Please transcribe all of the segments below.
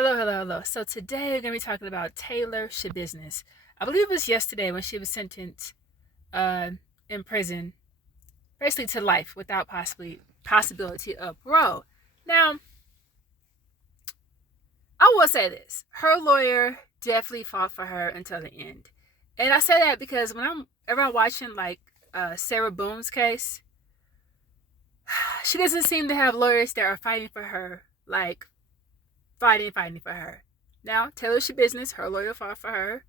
Hello, hello, hello. So today we're gonna be talking about Taylor Shabusiness. I believe it was yesterday when she was sentenced uh, in prison, basically to life without possibility of parole. Now, I will say this: her lawyer definitely fought for her until the end, and I say that because when I'm watching like Sarah Boone's case, she doesn't seem to have lawyers that are fighting for her, like fighting for her. Now, Taylor Shabusiness, her lawyer fought for her.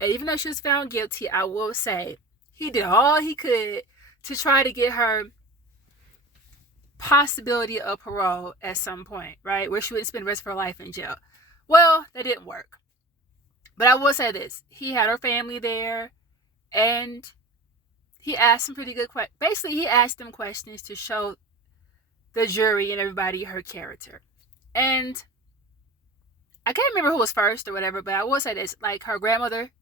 And even though she was found guilty, I will say he did all he could to try to get her possibility of parole at some point, right? Where she wouldn't spend the rest of her life in jail. Well, that didn't work. But I will say this: he had her family there, and he asked some pretty good questions. Basically, he asked them questions to show the jury and everybody her character. And I can't remember who was first or whatever, but I will say this: like her grandmother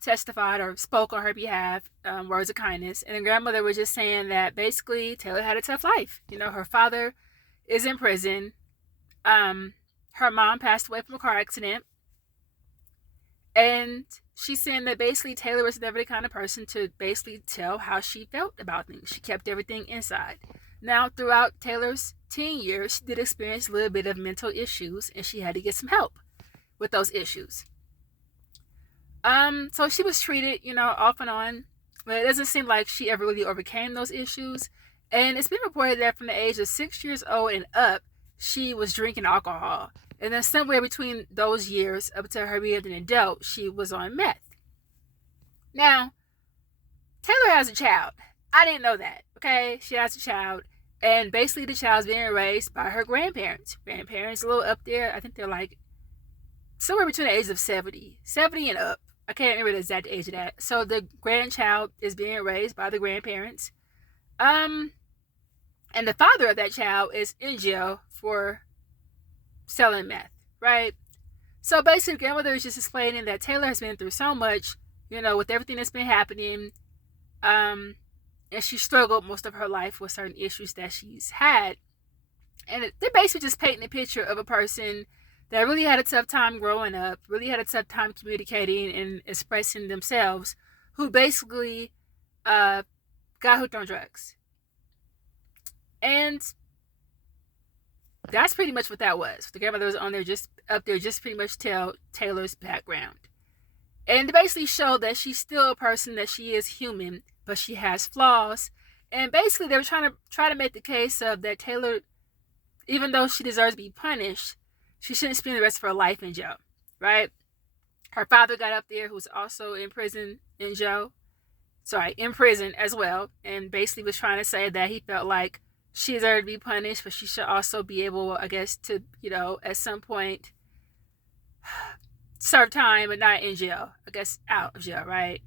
testified or spoke on her behalf, words of kindness. And the grandmother was just saying that basically Taylor had a tough life. You know, her father is in prison. Her mom passed away from a car accident. And she's saying that basically Taylor was never the kind of person to basically tell how she felt about things. She kept everything inside. Now, throughout Taylor's teen years, she did experience a little bit of mental issues and she had to get some help with those issues. So she was treated, off and on, but it doesn't seem like she ever really overcame those issues. And it's been reported that from the age of 6 years old and up, she was drinking alcohol. And then somewhere between those years, up to her being an adult, she was on meth. Now, Taylor has a child. I didn't know that, okay? She has a child. And basically the child's being raised by her grandparents. Grandparents a little up there. I think they're like somewhere between the age of 70 and up. I can't remember the exact age of that. So the grandchild is being raised by the grandparents. And the father of that child is in jail for selling meth, right? So basically, grandmother is just explaining that Taylor has been through so much, with everything that's been happening. And she struggled most of her life with certain issues that she's had. And they're basically just painting a picture of a person that really had a tough time growing up, really had a tough time communicating and expressing themselves, who basically got hooked on drugs. And that's pretty much what that was. The grandmother was on there, just up there, just pretty much tell Taylor's background. And to basically show that she's still a person, that she is human, but she has flaws. And basically they were trying to make the case of that Taylor, even though she deserves to be punished, she shouldn't spend the rest of her life in jail, right? Her father got up there, who's also in prison, in prison as well, and basically was trying to say that he felt like she deserved to be punished, but she should also be able, I guess, to, at some point serve time, but not in jail. I guess out of jail, right?